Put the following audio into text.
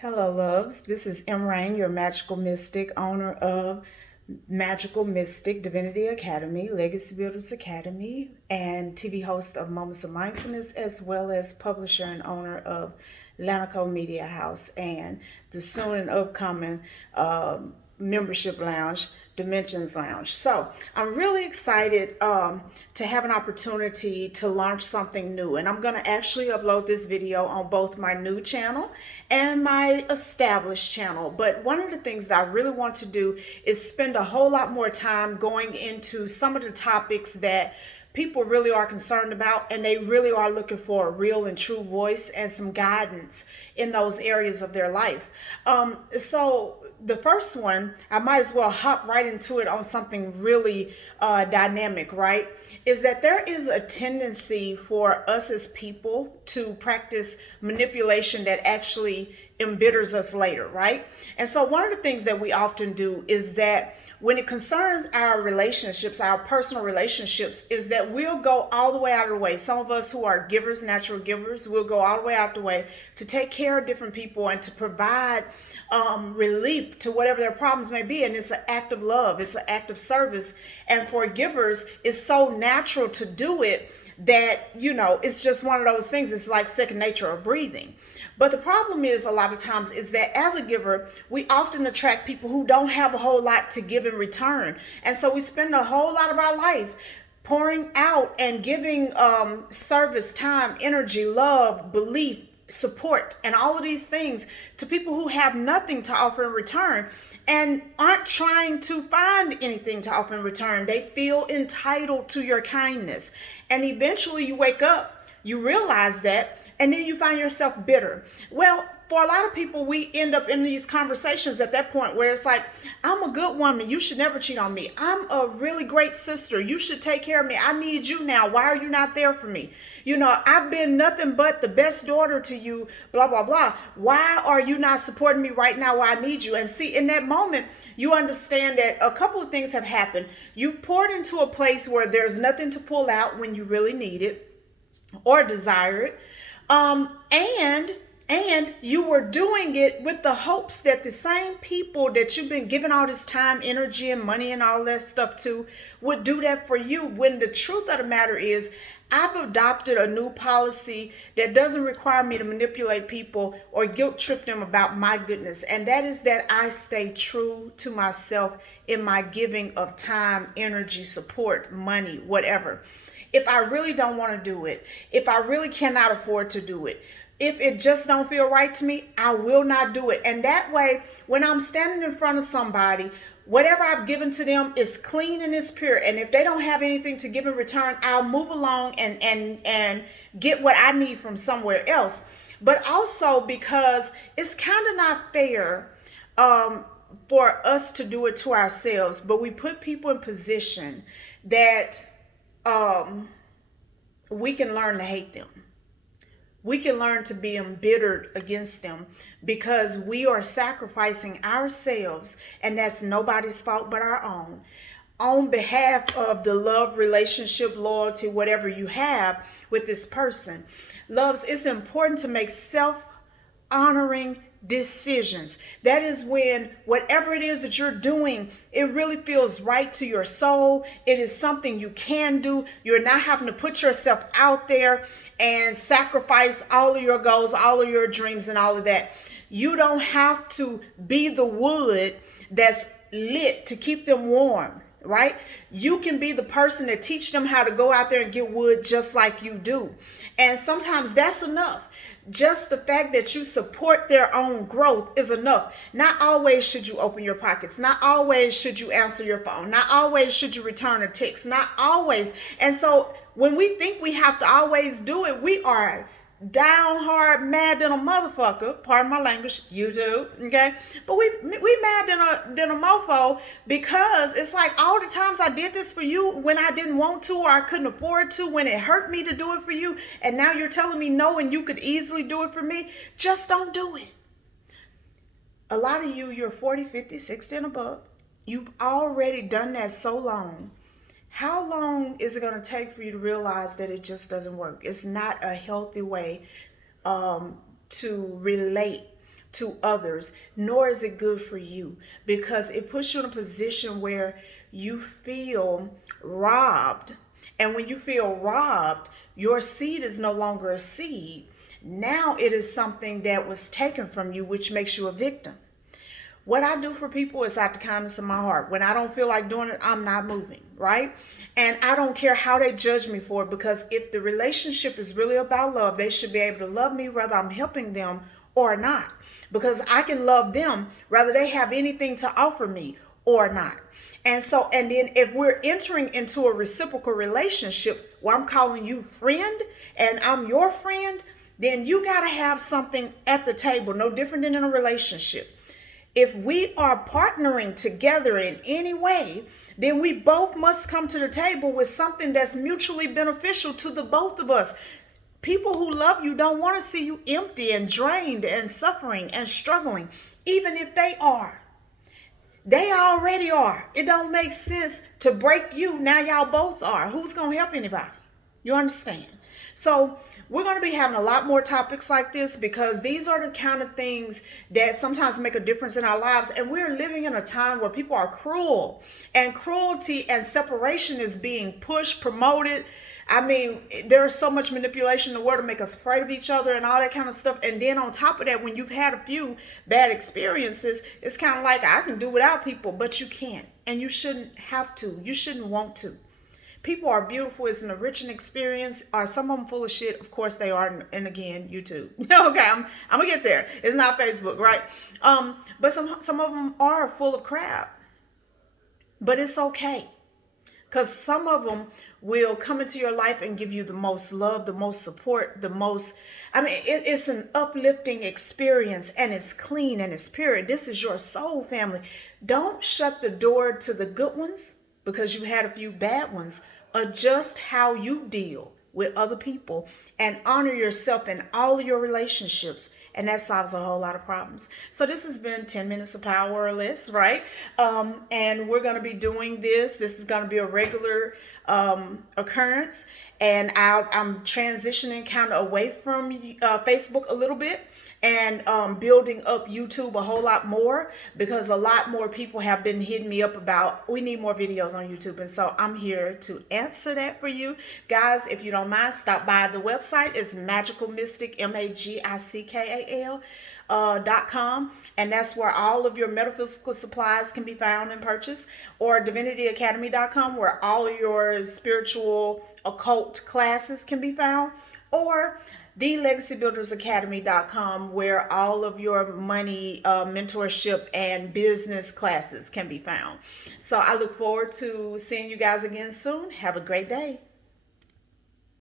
Hello, loves. This is Emme, your magical mystic, owner of Magical Mystic Divinity Academy, Legacy Builders Academy, and TV host of Moments of Mindfulness, as well as publisher and owner of Lanico Media House and the soon and upcoming membership lounge, Dimensions Lounge. So I'm really excited to have an opportunity to launch something new, and I'm going to actually upload this video on both my new channel and my established channel. But one of the things that I really want to do is spend a whole lot more time going into some of the topics that people really are concerned about, and they really are looking for a real and true voice and some guidance in those areas of their life. So the first one, I might as well hop right into it on something really dynamic, right? Is that there is a tendency for us as people to practice manipulation that actually embitters us later, right? And so one of the things that we often do is that when it concerns our relationships, our personal relationships, is that we'll go all the way out of the way. Some of us who are givers, natural givers, will go all the way out the way to take care of different people and to provide relief to whatever their problems may be. And it's an act of love, it's an act of service. And for givers, it's so natural to do it that, it's just one of those things. It's like second nature or breathing. But the problem is, a lot of times, is that as a giver, we often attract people who don't have a whole lot to give in return. And so we spend a whole lot of our life pouring out and giving service, time, energy, love, belief, support, and all of these things to people who have nothing to offer in return and aren't trying to find anything to offer in return. They feel entitled to your kindness. And eventually you wake up, you realize that, and then you find yourself bitter. Well, for a lot of people, we end up in these conversations at that point where it's like, I'm a good woman. You should never cheat on me. I'm a really great sister. You should take care of me. I need you now. Why are you not there for me? I've been nothing but the best daughter to you, blah, blah, blah. Why are you not supporting me right now while I need you? And see, in that moment, you understand that a couple of things have happened. You've poured into a place where there's nothing to pull out when you really need it or desire it. And you were doing it with the hopes that the same people that you've been giving all this time, energy, and money and all that stuff to would do that for you, when the truth of the matter is, I've adopted a new policy that doesn't require me to manipulate people or guilt trip them about my goodness. And that is that I stay true to myself in my giving of time, energy, support, money, whatever. If I really don't want to do it, if I really cannot afford to do it, if it just don't feel right to me, I will not do it. And that way, when I'm standing in front of somebody, whatever I've given to them is clean and is pure. And if they don't have anything to give in return, I'll move along and get what I need from somewhere else. But also because it's kind of not fair for us to do it to ourselves, but we put people in position that we can learn to hate them. We can learn to be embittered against them because we are sacrificing ourselves, and that's nobody's fault but our own, on behalf of the love, relationship, loyalty, whatever you have with this person. Loves, it's important to make self-honoring decisions. That is when whatever it is that you're doing, it really feels right to your soul. It is something you can do. You're not having to put yourself out there and sacrifice all of your goals, all of your dreams, and all of that. You don't have to be the wood that's lit to keep them warm, right? You can be the person that teach them how to go out there and get wood just like you do. And sometimes that's enough. Just the fact that you support their own growth is enough. Not always should you open your pockets. Not always should you answer your phone. Not always should you return a text. Not always. And so when we think we have to always do it, we are down hard mad than a motherfucker. Pardon my language, you do, okay? But we mad than a mofo, because it's like all the times I did this for you when I didn't want to or I couldn't afford to, when it hurt me to do it for you, and now you're telling me no and you could easily do it for me. Just don't do it. A lot of you're 40, 50, 60 and above. You've already done that so long. How long is it going to take for you to realize that it just doesn't work? It's not a healthy way to relate to others, nor is it good for you, because it puts you in a position where you feel robbed. And when you feel robbed, your seed is no longer a seed. Now it is something that was taken from you, which makes you a victim. What I do for people is out the kindness of my heart. When I don't feel like doing it, I'm not moving, right? And I don't care how they judge me for it, because if the relationship is really about love, they should be able to love me whether I'm helping them or not. Because I can love them whether they have anything to offer me or not. And so, and then if we're entering into a reciprocal relationship where I'm calling you friend and I'm your friend, then you got to have something at the table, no different than in a relationship. If we are partnering together in any way, then we both must come to the table with something that's mutually beneficial to the both of us. People who love you don't want to see you empty and drained and suffering and struggling, even if they are. They already are. It don't make sense to break you. Now y'all both are. Who's going to help anybody? You understand? So we're going to be having a lot more topics like this, because these are the kind of things that sometimes make a difference in our lives. And we're living in a time where people are cruel, and cruelty and separation is being pushed, promoted. I mean, there is so much manipulation in the world to make us afraid of each other and all that kind of stuff. And then on top of that, when you've had a few bad experiences, it's kind of like, I can do without people, but you can't. And you shouldn't have to. You shouldn't want to. People are beautiful. It's an enriching experience. Are some of them full of shit? Of course they are. And again, YouTube. Okay, I'm gonna get there. It's not Facebook, right? But some of them are full of crap. But it's okay, because some of them will come into your life and give you the most love, the most support, the most. I mean, it's an uplifting experience, and it's clean and it's pure. This is your soul family. Don't shut the door to the good ones because you had a few bad ones. Adjust how you deal with other people and honor yourself in all of your relationships. And that solves a whole lot of problems. So this has been 10 minutes of power or less, right? And we're going to be doing this. This is going to be a regular occurrence. And I'm transitioning kind of away from Facebook a little bit, and building up YouTube a whole lot more, because a lot more people have been hitting me up about, we need more videos on YouTube. And so I'm here to answer that for you guys. If you don't mind, stop by the website. It's Magical Mystic, MAGICKAL.com, and that's where all of your metaphysical supplies can be found and purchased, or DivinityAcademy.com, where all of your spiritual occult classes can be found, or TheLegacyBuildersAcademy.com, where all of your money, mentorship, and business classes can be found. So I look forward to seeing you guys again soon. Have a great day.